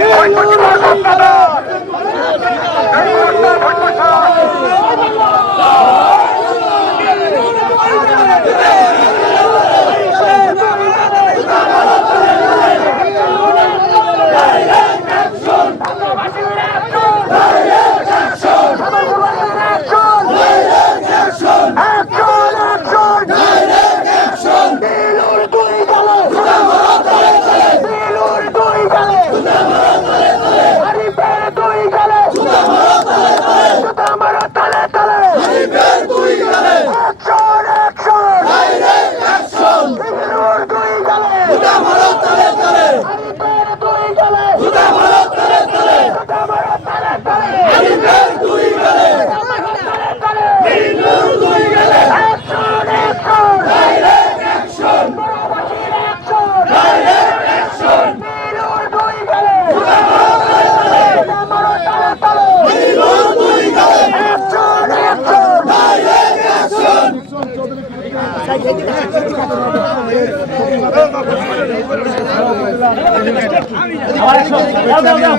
কলকাতা দাও দাও দাও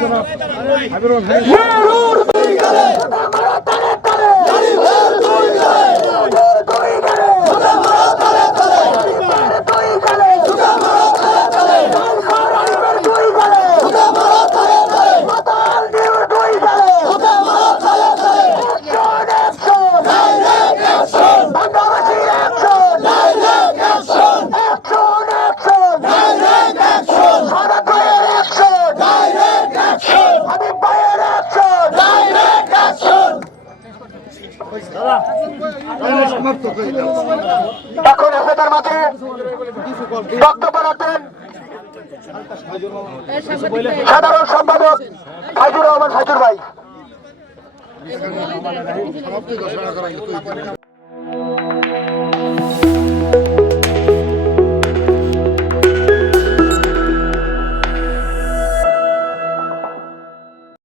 এখন আপনাদের মাঝে বক্তব্য রাখেন সাধারণ সম্পাদক ফাইজুর রহমান ফাইজুর ভাই।